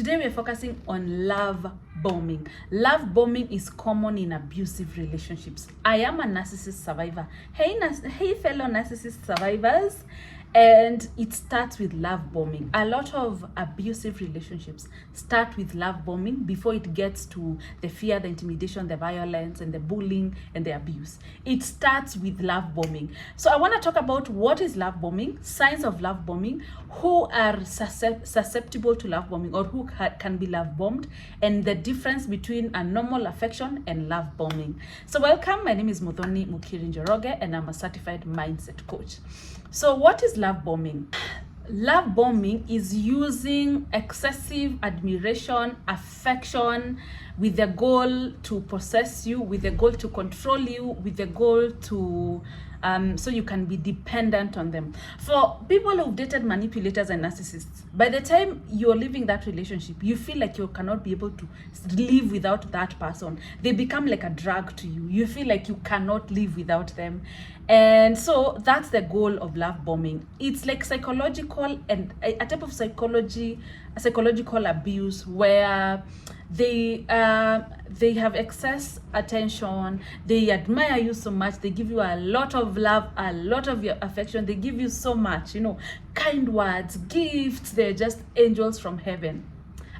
Today we're focusing on love bombing. Love bombing is common in abusive relationships. I am a narcissist survivor. Hey fellow narcissist survivors. And it starts with love bombing. A lot of abusive relationships start with love bombing before it gets to the fear, the intimidation, the violence, and the bullying and the abuse. It starts with love bombing. So I want to talk about what is love bombing, signs of love bombing, who are susceptible to love bombing or who can be love bombed, and the difference between a normal affection and love bombing. So welcome, my name is Muthoni Mukiri, and I'm a certified mindset coach. So what is love bombing? Love bombing is using excessive admiration, affection, with the goal to possess you, with the goal to control you, with the goal to so you can be dependent on them. For people who've dated manipulators and narcissists, by the time you're leaving that relationship, you feel like you cannot be able to live without that person. They become like a drag to you. You feel like you cannot live without them. And so that's the goal of love bombing. It's like psychological and a type of psychological abuse where they have excess attention, they admire you so much, they give you a lot of love, a lot of your affection, they give you so much, kind words, gifts. They're just angels from heaven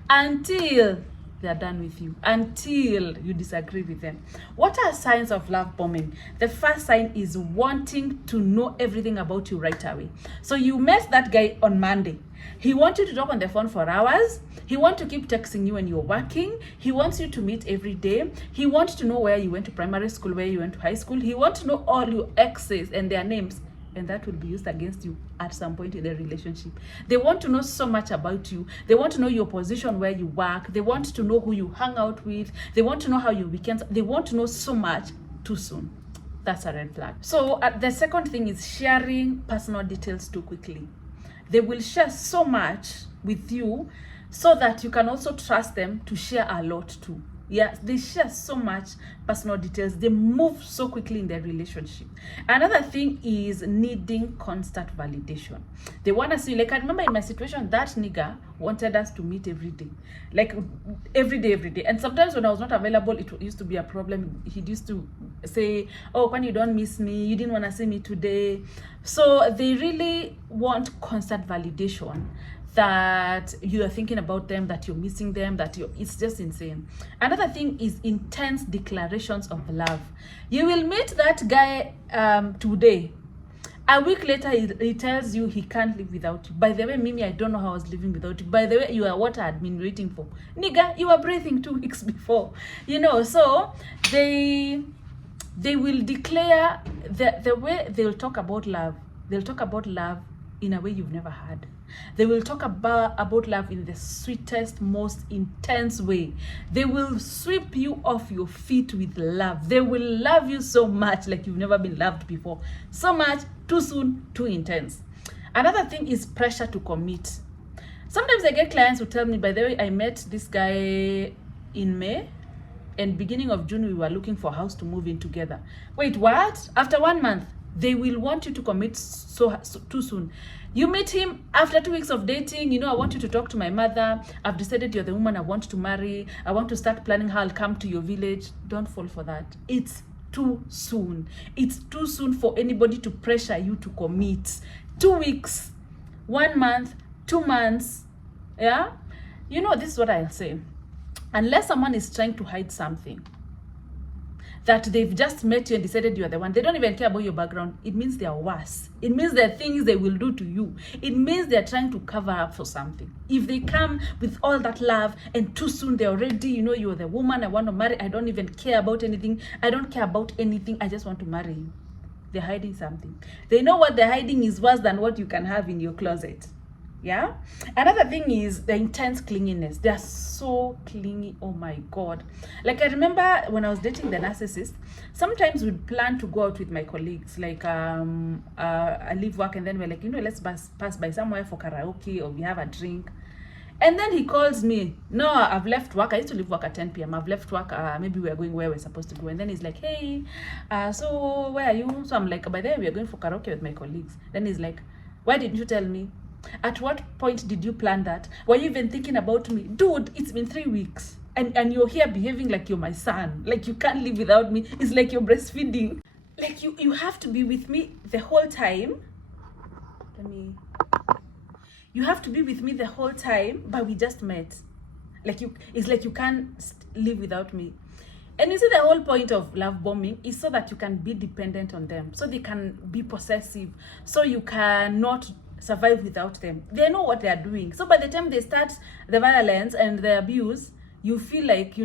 until they're done with you, until you disagree with them. What are signs of love bombing? The first sign is wanting to know everything about you right away. So you met that guy on Monday. He wants you to talk on the phone for hours. He wants to keep texting you when you're working. He wants you to meet every day. He wants to know where you went to primary school, where you went to high school. He wants to know all your exes and their names. And that will be used against you at some point in the relationship. They want to know so much about you. They want to know your position where you work. They want to know who you hang out with. They want to know how your weekends. They want to know so much too soon. That's a red flag. So the second thing is sharing personal details too quickly. They will share so much with you so that you can also trust them to share a lot too. Yeah, they share so much personal details. They move so quickly in their relationship. Another thing is needing constant validation. They want to see, like I remember in my situation, that nigga wanted us to meet every day. Like every day. And sometimes when I was not available, it used to be a problem. He used to say, oh, when you don't miss me, you didn't want to see me today. So they really want constant validation, that you are thinking about them, that you're missing them, it's just insane. Another thing is intense declarations of love. You will meet that guy today. A week later, he tells you he can't live without you. By the way, Mimi, I don't know how I was living without you. By the way, you are what I had been waiting for. Nigga, you were breathing 2 weeks before. So they will declare the way they'll talk about love. They'll talk about love in a way you've never had. They will talk about love in the sweetest, most intense way. They will sweep you off your feet with love. They will love you so much like you've never been loved before. So much, too soon, too intense. Another thing is pressure to commit. Sometimes I get clients who tell me, by the way, I met this guy in May, and beginning of June, we were looking for a house to move in together. Wait, what? After 1 month? They will want you to commit so too soon. You meet him after 2 weeks of dating. I want you to talk to my mother. I've decided you're the woman I want to marry. I want to start planning how I'll come to your village. Don't fall for that. It's too soon. It's too soon for anybody to pressure you to commit. 2 weeks, 1 month, 2 months. Yeah? This is what I'll say. Unless someone is trying to hide something, that they've just met you and decided you are the one, they don't even care about your background, it means they are worse. It means there are things they will do to you. It means they're trying to cover up for something. If they come with all that love and too soon they're already, you're the woman I want to marry, I don't even care about anything, I don't care about anything, I just want to marry you. They're hiding something. They know what they're hiding is worse than what you can have in your closet. Yeah. Another thing is the intense clinginess. They are so clingy. Oh my God. Like I remember when I was dating the narcissist, sometimes we'd plan to go out with my colleagues, like I leave work and then we're like, let's pass by somewhere for karaoke or we have a drink. And then he calls me. No, I've left work. I used to leave work at 10 p.m. I've left work. Maybe we're going where we're supposed to go. And then he's like, hey, so where are you? So I'm like, by the way, we're going for karaoke with my colleagues. Then he's like, why didn't you tell me? At what point did you plan that? Were you even thinking about me? Dude, it's been 3 weeks. And you're here behaving like you're my son. Like you can't live without me. It's like you're breastfeeding. Like you have to be with me the whole time. You have to be with me the whole time, but we just met. It's like you can't live without me. And you see, the whole point of love bombing is so that you can be dependent on them, so they can be possessive, so you cannot survive without them. They know what they are doing. So by the time they start the violence and the abuse, you feel like,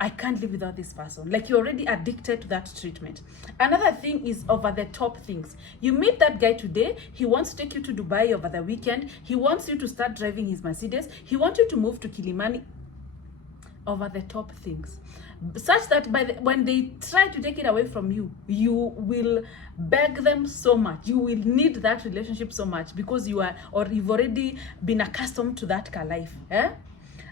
I can't live without this person. Like you're already addicted to that treatment. Another thing is over the top things. You meet that guy today, he wants to take you to Dubai over the weekend. He wants you to start driving his Mercedes. He wants you to move to Kilimani. Over the top things. Such that when they try to take it away from you, you will beg them so much. You will need that relationship so much because you've already been accustomed to that life.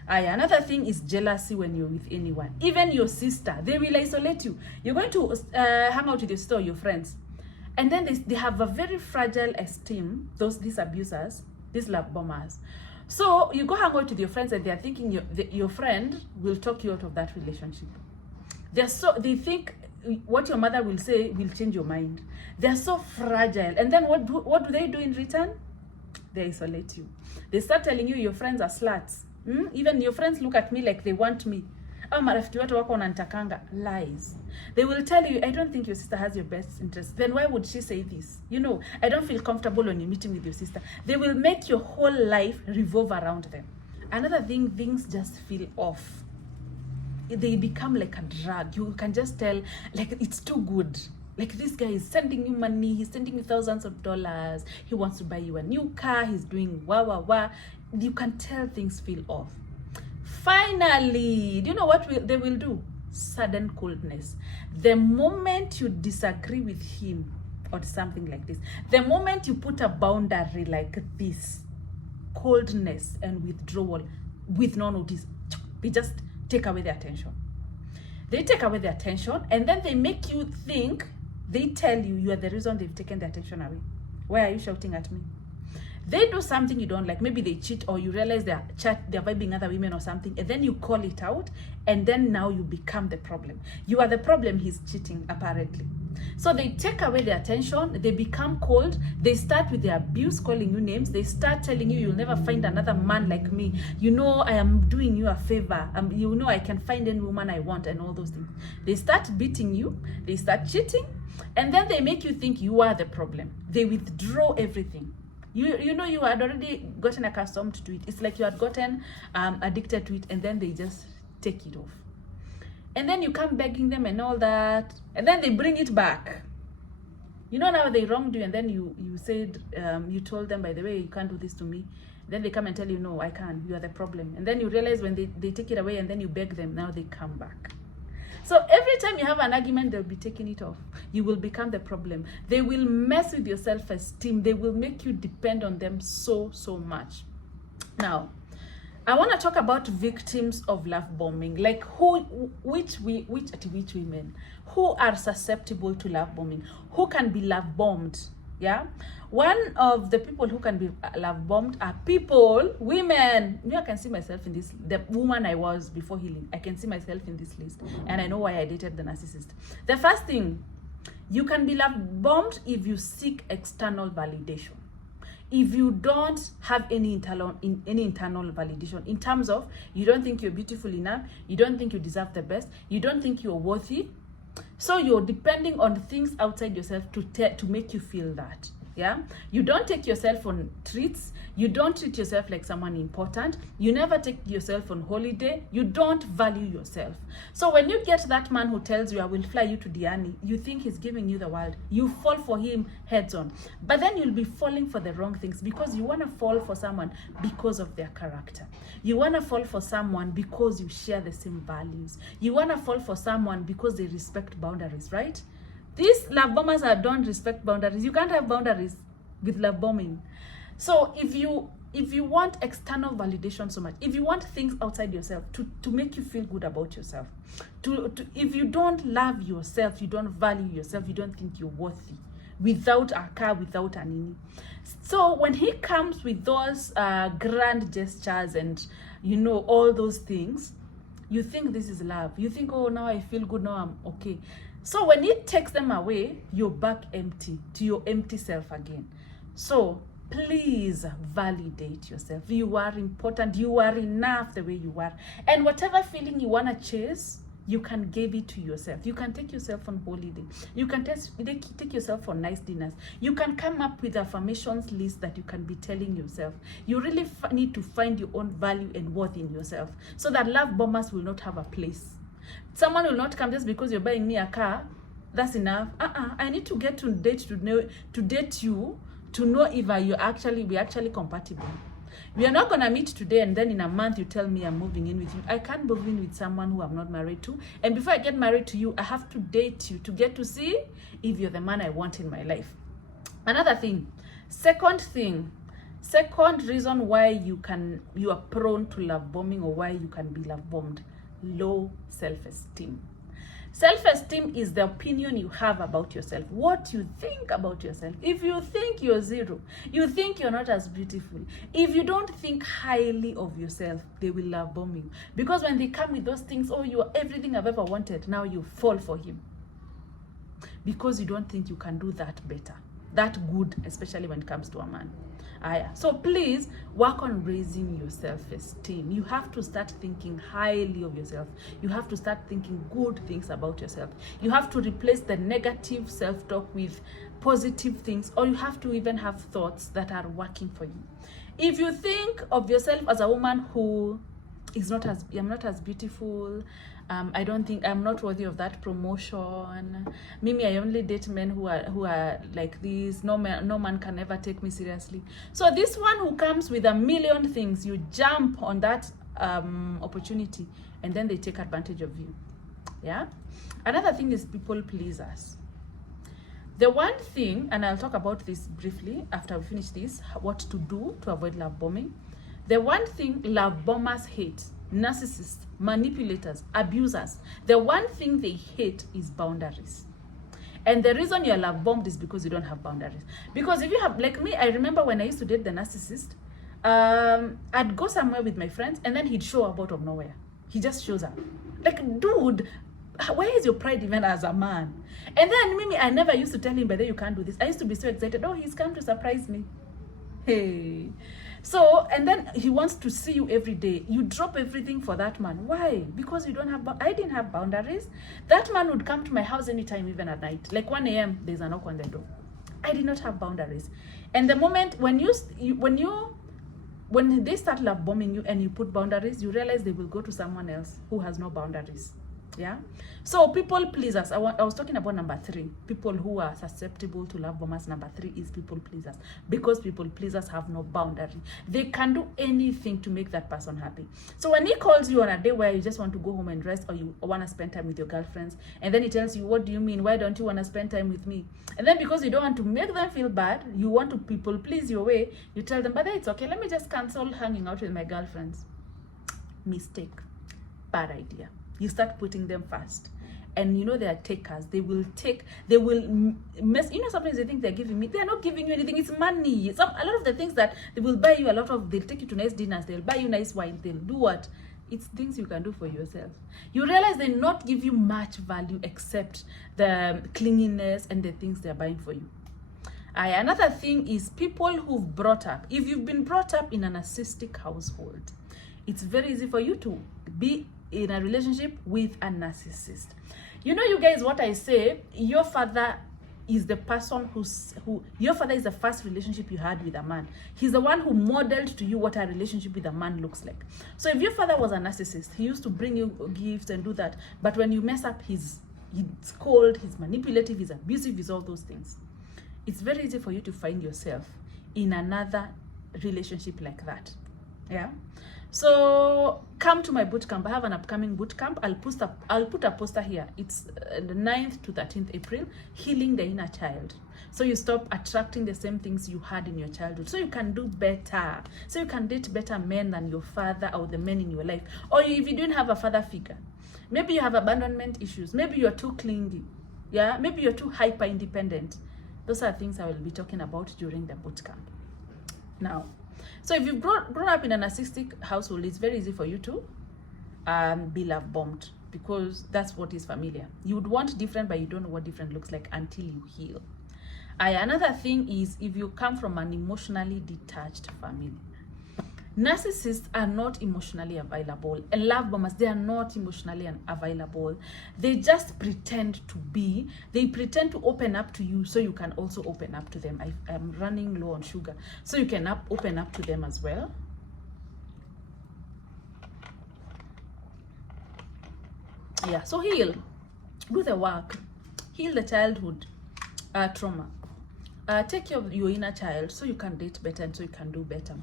Another thing is jealousy when you're with anyone. Even your sister, they will isolate you. You're going to hang out with your sister or your friends. And then they have a very fragile esteem, these abusers, these love bombers. So you go hang out with your friends and they're thinking your friend will talk you out of that relationship. They think what your mother will say will change your mind. They're so fragile. And then what do they do in return? They isolate you. They start telling you your friends are sluts. Even your friends look at me like they want me. Marafiki watu wako wananitakanga. Lies. They will tell you, I don't think your sister has your best interest. Then why would she say this? I don't feel comfortable when you're meeting with your sister. They will make your whole life revolve around them. Another thing, things just feel off. They become like a drug. You can just tell, like, it's too good. Like, this guy is sending you money. He's sending you thousands of dollars. He wants to buy you a new car. He's doing wah. You can tell things feel off. Finally, do you know what they will do? Sudden coldness. The moment you disagree with him or something like this, the moment you put a boundary like this, coldness and withdrawal with no notice, they just take away the attention. They take away the attention and then they make you think, they tell you are the reason they've taken the attention away. Why are you shouting at me? They do something you don't like. Maybe they cheat or you realize they're vibing other women or something, and then you call it out, and then now you become the problem. You are the problem, he's cheating, apparently. So they take away the attention, they become cold, they start with the abuse, calling you names, they start telling you, you'll never find another man like me. I am doing you a favor. I can find any woman I want, and all those things. They start beating you, they start cheating, and then they make you think you are the problem. They withdraw everything. You had already gotten accustomed to it. It's like you had gotten addicted to it, and then they just take it off. And then you come begging them and all that, and then they bring it back. Now they wronged you, and then you said, you told them, by the way, you can't do this to me. Then they come and tell you, no, I can't. You are the problem. And then you realize when they take it away, and then you beg them, now they come back. So every time you have an argument, they'll be taking it off. You will become the problem. They will mess with your self-esteem. They will make you depend on them so much. Now, I want to talk about victims of love bombing. Like which women who are susceptible to love bombing, who can be love bombed. Yeah, one of the people who can be love bombed are women. I can see myself in this. The woman I was before healing, I can see myself in this list, and I know why I dated the narcissist. The first thing, you can be love bombed if you seek external validation. If you don't have any internal validation, in terms of you don't think you're beautiful enough, you don't think you deserve the best, you don't think you're worthy. So you're depending on things outside yourself to make you feel that. Yeah, you don't take yourself on treats. You don't treat yourself like someone important. You never take yourself on holiday. You don't value yourself. So when you get that man who tells you, I will fly you to Diani, you think he's giving you the world. You fall for him heads on. But then you'll be falling for the wrong things, because you want to fall for someone because of their character. You want to fall for someone because you share the same values. You want to fall for someone because they respect boundaries, right? These love bombers don't respect boundaries. You can't have boundaries with love bombing. So if you want external validation so much, if you want things outside yourself to make you feel good about yourself, if you don't love yourself, you don't value yourself, you don't think you're worthy, without a car, without a nini. So when he comes with those grand gestures and, you know, all those things, you think this is love. You think, oh, now I feel good, now I'm okay. So when he takes them away, you're back empty, to your empty self again. So please validate yourself. You are important. You are enough the way you are. And whatever feeling you want to chase, you can give it to yourself. You can take yourself on holiday. You can take yourself for nice dinners. You can come up with affirmations list that you can be telling yourself. You really need to find your own value and worth in yourself, so that love bombers will not have a place. Someone will not come just because you're buying me a car. That's enough. I need to get to date you to know if we're actually compatible. We are not gonna meet today and then in a month you tell me I'm moving in with you. I can't move in with someone who I'm not married to. And before I get married to you, I have to date you to get to see if you're the man I want in my life. Another thing, second reason why you are prone to love bombing, or why you can be love bombed: low self-esteem. Self-esteem is the opinion you have about yourself, what you think about yourself. If you think you're zero, you think you're not as beautiful, if you don't think highly of yourself, they will love bomb you. Because when they come with those things, oh, you are everything I've ever wanted, now you fall for him. Because you don't think you can do that better, that good, especially when it comes to a man. So please work on raising your self-esteem. You have to start thinking highly of yourself. You have to start thinking good things about yourself. You have to replace the negative self-talk with positive things, or you have to even have thoughts that are working for you. If you think of yourself as a woman who is I'm not as beautiful, I don't think I'm not worthy of that promotion. Mimi, I only date men who are like this. No man can ever take me seriously. So this one who comes with a million things, you jump on that opportunity, and then they take advantage of you. Yeah. Another thing is people pleasers. The one thing, and I'll talk about this briefly after we finish this, what to do to avoid love bombing. The one thing love bombers hate, narcissists, manipulators, abusers, the one thing they hate is boundaries. And the reason you're love bombed is because you don't have boundaries. Because if you have, like me, I remember when I used to date the narcissist, I'd go somewhere with my friends and then he'd show up out of nowhere. He just shows up. Like, dude, where is your pride even as a man? And then Mimi, I never used to tell him, but then you can't do this. I used to be so excited. Oh, he's come to surprise me. Hey. So, and then he wants to see you every day. You drop everything for that man. Why? Because you don't have, I didn't have boundaries. That man would come to my house anytime, even at night. Like 1 a.m., there's a knock on the door. I did not have boundaries. And the moment when they start love bombing you and you put boundaries, you realize they will go to someone else who has no boundaries. Yeah. So people pleasers. I was talking about number 3. People who are susceptible to love bombers. Number 3 is people pleasers, because people pleasers have no boundary. They can do anything to make that person happy. So when he calls you on a day where you just want to go home and rest, or you want to spend time with your girlfriends, and then he tells you, what do you mean? Why don't you want to spend time with me? And then because you don't want to make them feel bad, you want to people please your way, you tell them, but it's okay, let me just cancel hanging out with my girlfriends. Mistake. Bad idea. You start putting them first. And you know they are takers. They will mess. You know, sometimes they think they're giving me. They are not giving you anything. It's money. A lot of the things that they will buy you, they'll take you to nice dinners. They'll buy you nice wine. They'll do what? It's things you can do for yourself. You realize they not give you much value except the clinginess and the things they're buying for you. Another thing is people who've brought up. If you've been brought up in a narcissistic household, it's very easy for you to be in a relationship with a narcissist. You know, you guys, what I say, your father is the person your father is the first relationship you had with a man. He's the one who modeled to you what a relationship with a man looks like. So if your father was a narcissist, he used to bring you gifts and do that. But when you mess up, he's cold, he's manipulative, he's abusive, he's all those things. It's very easy for you to find yourself in another relationship like that. Yeah. So come to my bootcamp. I have an upcoming bootcamp. I'll put a poster here. It's the 9th to 13th April, Healing the Inner Child. So you stop attracting the same things you had in your childhood. So you can do better. So you can date better men than your father or the men in your life. Or if you don't have a father figure, maybe you have abandonment issues. Maybe you're too clingy. Yeah. Maybe you're too hyper independent. Those are things I will be talking about during the bootcamp. Now, so if you've grown up in a narcissistic household, it's very easy for you to be love bombed, because that's what is familiar. You would want different, but you don't know what different looks like until you heal. Another thing is, if you come from an emotionally detached family, narcissists are not emotionally available, and love bombers, they are not emotionally available. They just pretend to be. They pretend to open up to you so you can also open up to them. I'm running low on sugar, so you can open up to them as well. Yeah, so heal, do the work, heal the childhood trauma. Take care of your inner child so you can date better and so you can do better.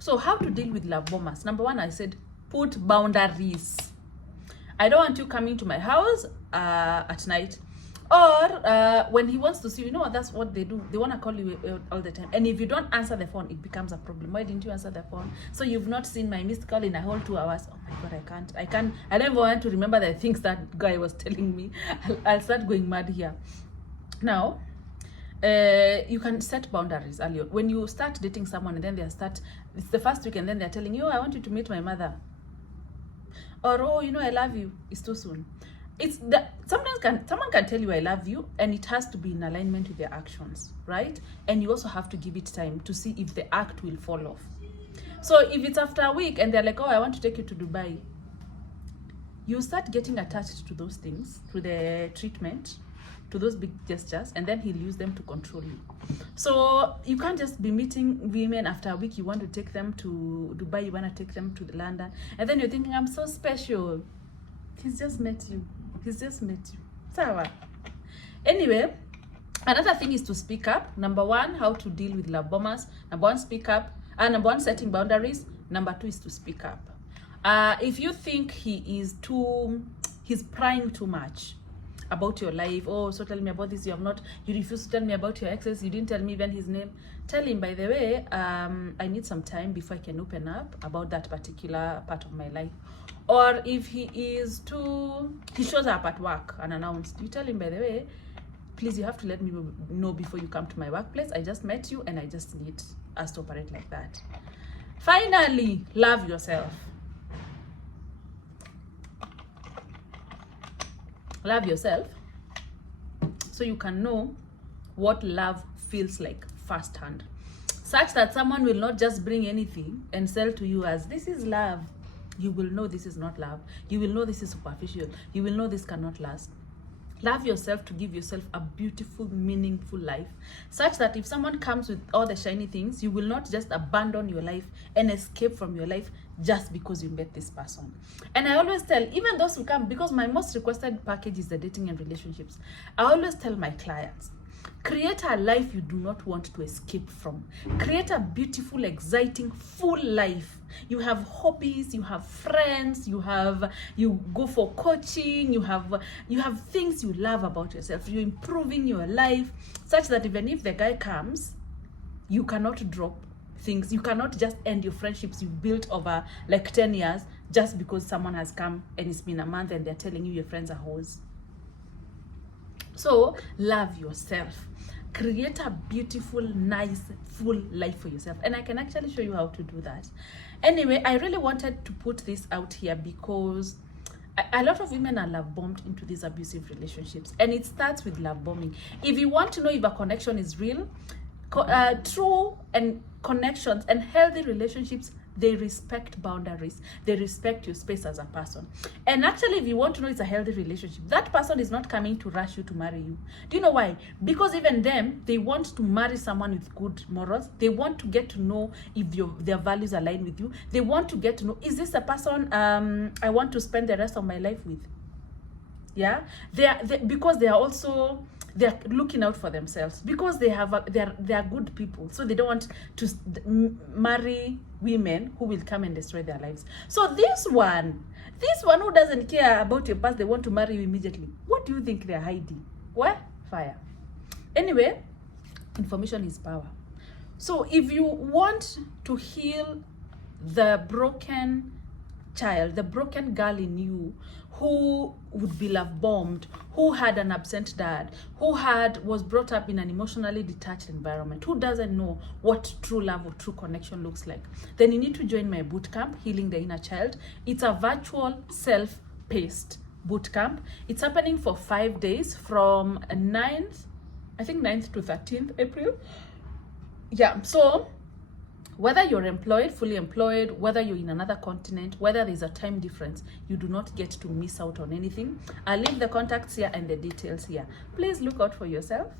So how to deal with love bombers? Number one, I said, put boundaries. I don't want you coming to my house at night, or when he wants to see you. You know what, that's what they do. They want to call you all the time. And if you don't answer the phone, it becomes a problem. Why didn't you answer the phone? So you've not seen my missed call in a whole 2 hours. Oh my God, I can't. I don't even want to remember the things that guy was telling me. I'll start going mad here. Now, you can set boundaries earlier. When you start dating someone and then it's the first week and then they're telling you, oh, I want you to meet my mother. Or, oh, you know, I love you. It's too soon. Sometimes someone can tell you I love you, and it has to be in alignment with their actions, right? And you also have to give it time to see if the act will fall off. So if it's after a week and they're like, oh, I want to take you to Dubai, you start getting attached to those things, to the treatment, to those big gestures, and then he'll use them to control you. So you can't just be meeting women after a week. You want to take them to Dubai, you want to take them to London, and then you're thinking, I'm so special. He's just met you. Sawa. Anyway, another thing is to speak up. Number one, how to deal with love bombers. Number one, speak up. Number one, setting boundaries. Number two is to speak up. If you think he's prying too much about your life, oh, so tell me about this, you refuse to tell me about your exes, you didn't tell me even his name, tell him, by the way, I need some time before I can open up about that particular part of my life. Or if he shows up at work unannounced, you tell him, by the way, please, you have to let me know before you come to my workplace. I just met you and I just need us to operate like that. Finally, love yourself. Love yourself so you can know what love feels like firsthand, such that someone will not just bring anything and sell to you as this is love. You will know this is not love. You will know this is superficial. You will know this cannot last. Love yourself to give yourself a beautiful, meaningful life, such that if someone comes with all the shiny things, you will not just abandon your life and escape from your life just because you met this person. And I always tell, even those who come, because my most requested package is the dating and relationships, I always tell my clients, create a life you do not want to escape from. Create a beautiful, exciting, full life. You have hobbies, you have friends, you go for coaching, you have things you love about yourself. You're improving your life such that even if the guy comes, you cannot drop things. You cannot just end your friendships you've built over like 10 years just because someone has come and it's been a month and they're telling you your friends are hoes. So love yourself. Create a beautiful, nice, full life for yourself. And I can actually show you how to do that. Anyway, I really wanted to put this out here because a lot of women are love bombed into these abusive relationships. And it starts with love bombing. If you want to know if a connection is real, true and connections and healthy relationships, they respect boundaries. They respect your space as a person. And actually, if you want to know it's a healthy relationship, that person is not coming to rush you to marry you. Do you know why? Because even them, they want to marry someone with good morals. They want to get to know if their values align with you. They want to get to know, is this a person I want to spend the rest of my life with? Yeah, because they are looking out for themselves, because they are good people, so they don't want to marry women who will come and destroy their lives. So this one who doesn't care about your past, they want to marry you immediately. What do you think they're hiding? What? Fire. Anyway, information is power. So if you want to heal the broken child, the broken girl in you, who would be love bombed, who had an absent dad, who was brought up in an emotionally detached environment, who doesn't know what true love or true connection looks like, then you need to join my bootcamp, Healing the Inner Child. It's a virtual self-paced bootcamp. It's happening for 5 days from 9th to 13th April. Yeah, so whether you're employed, fully employed, whether you're in another continent, whether there's a time difference, you do not get to miss out on anything. I'll leave the contacts here and the details here. Please look out for yourself.